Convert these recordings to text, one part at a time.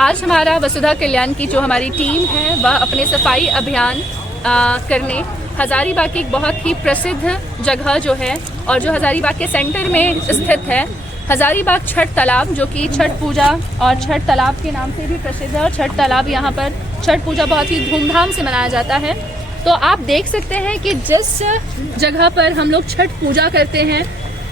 आज हमारा वसुधा कल्याण की जो हमारी टीम है वह अपने सफाई अभियान करने हज़ारीबाग की एक बहुत ही प्रसिद्ध जगह जो है और जो हज़ारीबाग के सेंटर में स्थित है हज़ारीबाग छठ तालाब, जो कि छठ पूजा और छठ तालाब के नाम से भी प्रसिद्ध है। और छठ तालाब यहाँ पर छठ पूजा बहुत ही धूमधाम से मनाया जाता है। तो आप देख सकते हैं कि जिस जगह पर हम लोग छठ पूजा करते हैं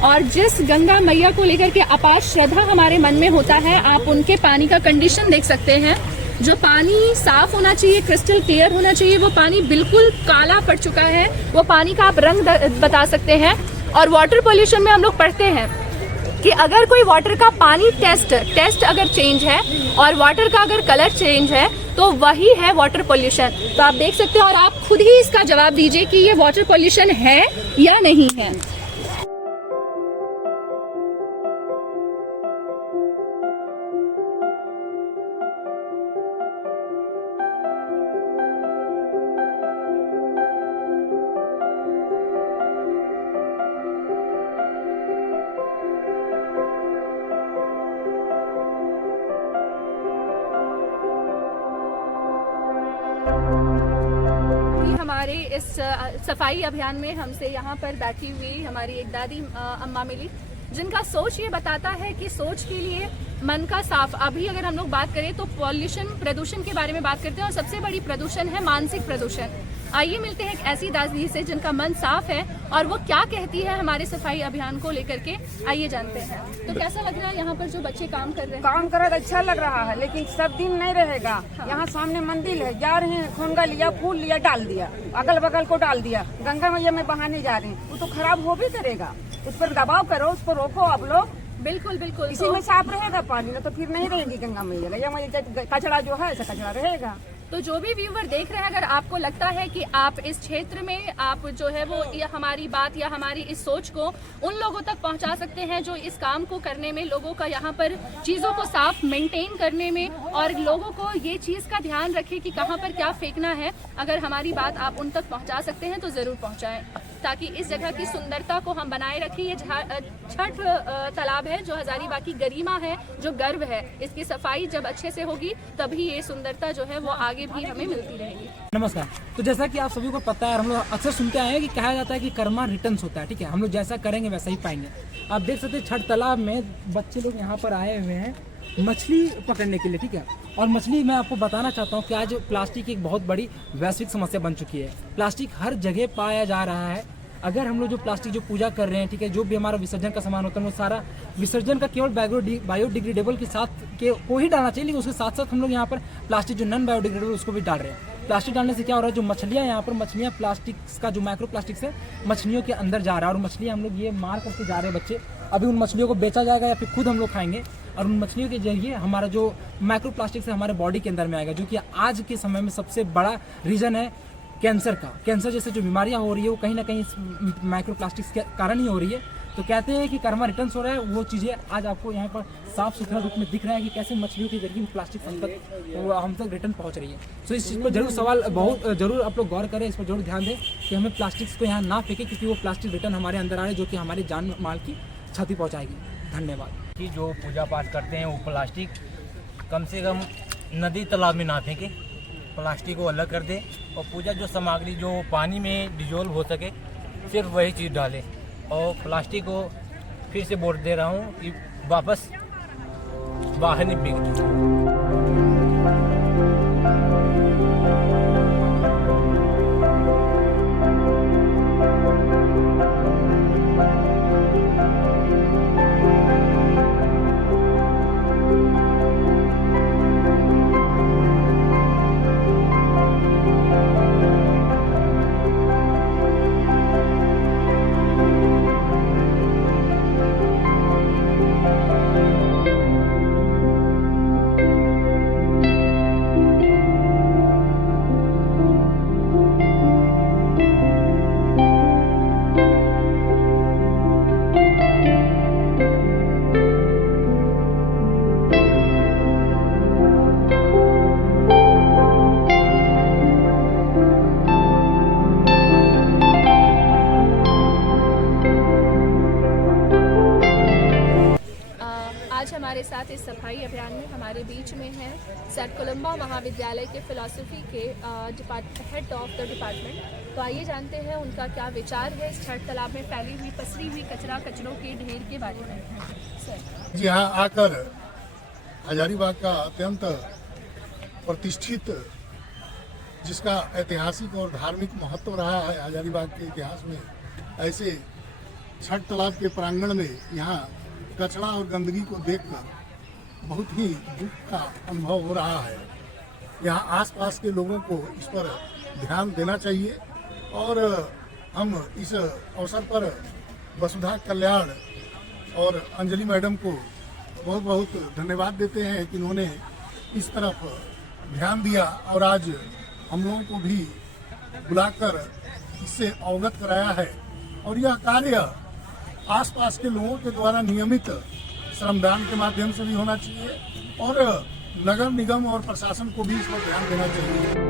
और जिस गंगा मैया को लेकर के अपार श्रद्धा हमारे मन में होता है, आप उनके पानी का कंडीशन देख सकते हैं। जो पानी साफ होना चाहिए, क्रिस्टल क्लियर होना चाहिए, वो पानी बिल्कुल काला पड़ चुका है। वो पानी का आप रंग बता सकते हैं। और वाटर पोल्यूशन में हम लोग पढ़ते हैं कि अगर कोई वाटर का पानी टेस्ट अगर चेंज है और वाटर का अगर कलर चेंज है तो वही है वाटर पोल्यूशन। तो आप देख सकते हो और आप खुद ही इसका जवाब दीजिए कि ये वाटर पोल्यूशन है या नहीं है। हमारे इस सफाई अभियान में हमसे यहाँ पर बैठी हुई हमारी एक दादी अम्मा मिली, जिनका सोच ये बताता है कि सोच के लिए मन का साफ। अभी अगर हम लोग बात करें तो प्रदूषण के बारे में बात करते हैं और सबसे बड़ी प्रदूषण है मानसिक प्रदूषण। आइए मिलते हैं एक ऐसी दादी से जिनका मन साफ है और वो क्या कहती है हमारे सफाई अभियान को लेकर के। आइए जानते हैं। तो कैसा लग रहा है यहाँ पर जो बच्चे काम कर रहे हैं? काम कर रहे अच्छा लग रहा है, लेकिन सब दिन नहीं रहेगा। यहाँ सामने मंदिर है, जा रहे हैं, खोंगा लिया, फूल लिया, डाल दिया, अगल बगल को डाल दिया, गंगा मैया में बहाने जा रहे हैं, वो तो खराब हो भी करेगा। उस पर दबाव करो, उस पर रोको आप लोग। बिल्कुल बिल्कुल, इसी में साफ रहेगा पानी, ना तो फिर नहीं रहेगी गंगा मैया। कचरा जो है ऐसा कचरा रहेगा। तो जो भी व्यूवर देख रहे हैं, अगर आपको लगता है कि आप इस क्षेत्र में आप जो है वो हमारी बात या हमारी इस सोच को उन लोगों तक पहुंचा सकते हैं जो इस काम को करने में, लोगों का यहाँ पर चीज़ों को साफ मेंटेन करने में और लोगों को ये चीज़ का ध्यान रखें कि कहाँ पर क्या फेंकना है, अगर हमारी बात आप उन तक पहुँचा सकते हैं तो ज़रूर पहुँचाएँ, ताकि इस जगह की सुंदरता को हम बनाए रखें। ये छठ तालाब है जो हज़ारीबाग की गरिमा है, जो गर्व है। इसकी सफाई जब अच्छे से होगी तभी ये सुंदरता जो है वो आगे भी हमें मिलती रहेगी। नमस्कार। तो जैसा कि आप सभी को पता है, हम लोग अक्सर सुनते आए हैं कि कहा जाता है कि कर्मा रिटर्न्स होता है। ठीक है, हम लोग जैसा करेंगे वैसा ही पाएंगे। आप देख सकते हैं छठ तालाब में बच्चे लोग यहाँ पर आए हुए हैं मछली पकड़ने के लिए। ठीक है, और मछली मैं आपको बताना चाहता हूँ कि आज प्लास्टिक एक बहुत बड़ी वैश्विक समस्या बन चुकी है। प्लास्टिक हर जगह पाया जा रहा है। अगर हम लोग जो प्लास्टिक जो पूजा कर रहे हैं, ठीक है, जो भी हमारा विसर्जन का सामान होता है वो सारा विसर्जन का केवल बायोडिग्रेडेबल के साथ के को ही डालना चाहिए, लेकिन उसके साथ साथ हम लोग यहाँ पर प्लास्टिक जो नॉन बायोडिग्रेडेबल उसको भी डाल रहे हैं। प्लास्टिक डालने से क्या हो रहा है, जो मछलियाँ यहाँ पर मछलियाँ प्लास्टिक का जो माइक्रो प्लास्टिक से मछलियों के अंदर जा रहा है और मछलियाँ हम लोग ये मार करके जा रहे हैं बच्चे। अभी उन मछलियों को बेचा जाएगा या फिर खुद हम लोग खाएंगे और उन मछलियों के जरिए हमारा जो माइक्रो प्लास्टिक से हमारे बॉडी के अंदर में आएगा, जो कि आज के समय में सबसे बड़ा रीज़न है कैंसर का। कैंसर जैसे जो बीमारियां हो रही है वो कहीं ना कहीं माइक्रो प्लास्टिक्स के कारण ही हो रही है। तो कहते हैं कि कर्मा रिटर्न्स हो रहा है, वो चीज़ें आज आपको यहाँ पर साफ सुथरा रूप में दिख रहा है कि कैसे मछलियों के जरिए प्लास्टिक हम तक रिटर्न पहुँच रही है। तो इस चीज़ पर जरूर सवाल बहुत जरूर आप लोग गौर करें, इस पर जरूर ध्यान दें कि हमें प्लास्टिक्स को यहाँ ना फेंकें, क्योंकि वो प्लास्टिक रिटर्न हमारे अंदर आ रहे हैं जो कि हमारे जान माल की क्षति पहुँचाएगी। धन्यवाद। कि जो पूजा पाठ करते हैं वो प्लास्टिक कम से कम नदी तालाब में ना फेंके, प्लास्टिक को अलग कर दे और पूजा जो सामग्री जो पानी में डिजोल्व हो सके सिर्फ वही चीज़ डालें। और प्लास्टिक को फिर से बोल दे रहा हूँ कि वापस बाहर नहीं फेंकना। हमारे साथ इस सफाई अभियान में हमारे बीच में है सेंट कोलंबा महाविद्यालय के फिलॉसफी के हेड ऑफ द डिपार्टमेंट। तो आइए जानते हैं उनका क्या विचार है इस छठ तालाब में फैली हुई पसरी हुई कचरों के ढेर के बारे में। सर जी हाँ, आकर हजारीबाग का अत्यंत प्रतिष्ठित, जिसका ऐतिहासिक और धार्मिक महत्व रहा है हजारीबाग के इतिहास में, ऐसे छठ तालाब के प्रांगण में यहाँ कचरा और गंदगी को देखकर बहुत ही दुख का अनुभव हो रहा है। यहाँ आसपास के लोगों को इस पर ध्यान देना चाहिए और हम इस अवसर पर वसुधा कल्याण और अंजलि मैडम को बहुत बहुत धन्यवाद देते हैं कि उन्होंने इस तरफ ध्यान दिया और आज हम लोगों को भी बुलाकर इससे अवगत कराया है। और यह कार्य आसपास के लोगों के द्वारा नियमित श्रमदान के माध्यम से भी होना चाहिए और नगर निगम और प्रशासन को भी इस पर ध्यान देना चाहिए।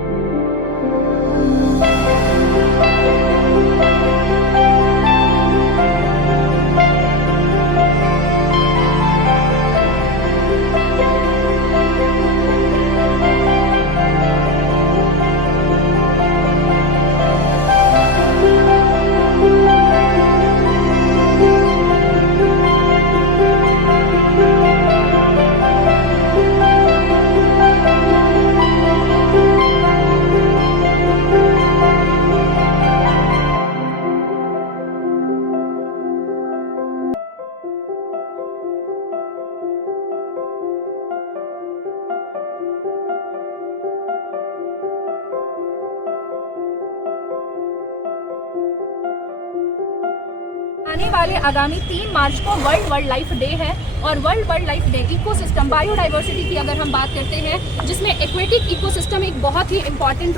आने वाले आगामी 3 मार्च को वर्ल्ड वाइल्ड लाइफ डे है और world wild life day ecosystem biodiversity की अगर हम बात करते हैं, जिसमें एक्वेटिक इकोसिस्टम एक बहुत ही इम्पॉर्टेंट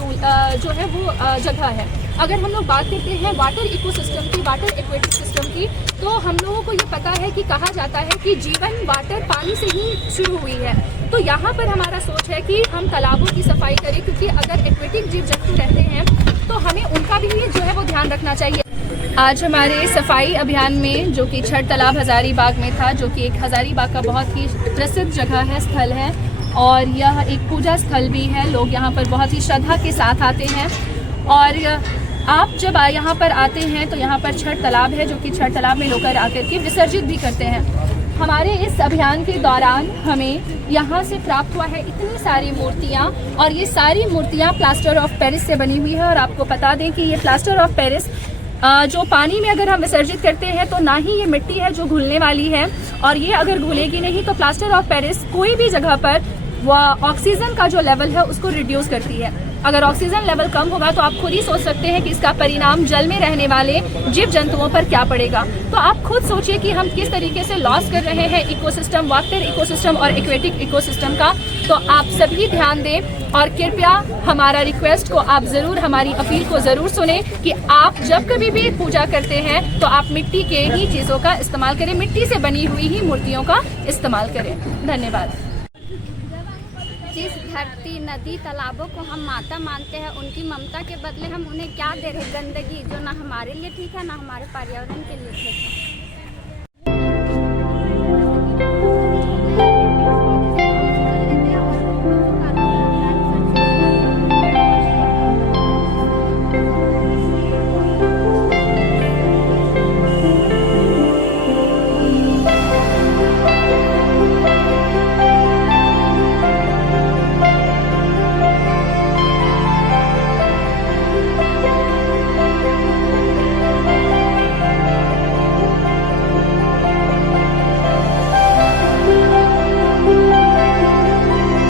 जो है वो जगह है। अगर हम लोग बात करते हैं वाटर इकोसिस्टम की, वाटर एक्वेटिक सिस्टम की, तो हम लोगों को ये पता है कि कहा जाता है कि जीवन वाटर पानी से ही शुरू हुई है। तो यहाँ पर हमारा सोच है कि हम तालाबों की सफाई करें, क्योंकि अगर एक्वेटिक जीव जंतु रहते हैं तो हमें उनका भी जो है वो ध्यान रखना चाहिए। आज हमारे सफाई अभियान में, जो कि छठ तालाब हजारीबाग में था, जो कि एक हजारीबाग का बहुत ही प्रसिद्ध जगह है, स्थल है, और यह एक पूजा स्थल भी है। लोग यहाँ पर बहुत ही श्रद्धा के साथ आते हैं और आप जब यहाँ पर आते हैं तो यहाँ पर छठ तालाब है, जो कि छठ तालाब में लोग आकर के विसर्जित भी करते हैं। हमारे इस अभियान के दौरान हमें यहाँ से प्राप्त हुआ है इतनी सारी मूर्तियाँ, और ये सारी मूर्तियाँ प्लास्टर ऑफ पेरिस से बनी हुई है। और आपको बता दें कि ये प्लास्टर ऑफ पेरिस जो पानी में अगर हम विसर्जित करते हैं तो ना ही ये मिट्टी है जो घुलने वाली है, और ये अगर घुलेगी नहीं तो प्लास्टर ऑफ पेरिस कोई भी जगह पर वह ऑक्सीजन का जो लेवल है उसको रिड्यूस करती है। अगर ऑक्सीजन लेवल कम होगा तो आप खुद ही सोच सकते हैं कि इसका परिणाम जल में रहने वाले जीव जंतुओं पर क्या पड़ेगा। तो आप खुद सोचिए कि हम किस तरीके से लॉस कर रहे हैं इकोसिस्टम, वाटर इकोसिस्टम और एक्वेटिक इकोसिस्टम का। तो आप सभी ध्यान दें और कृपया हमारा रिक्वेस्ट को आप ज़रूर, हमारी अपील को ज़रूर सुने कि आप जब कभी भी पूजा करते हैं तो आप मिट्टी के ही चीज़ों का इस्तेमाल करें, मिट्टी से बनी हुई ही मूर्तियों का इस्तेमाल करें। धन्यवाद। जिस धरती, नदी, तालाबों को हम माता मानते हैं, उनकी ममता के बदले हम उन्हें क्या दे रहे हैं? गंदगी, जो ना हमारे लिए ठीक है ना हमारे पर्यावरण के लिए ठीक है।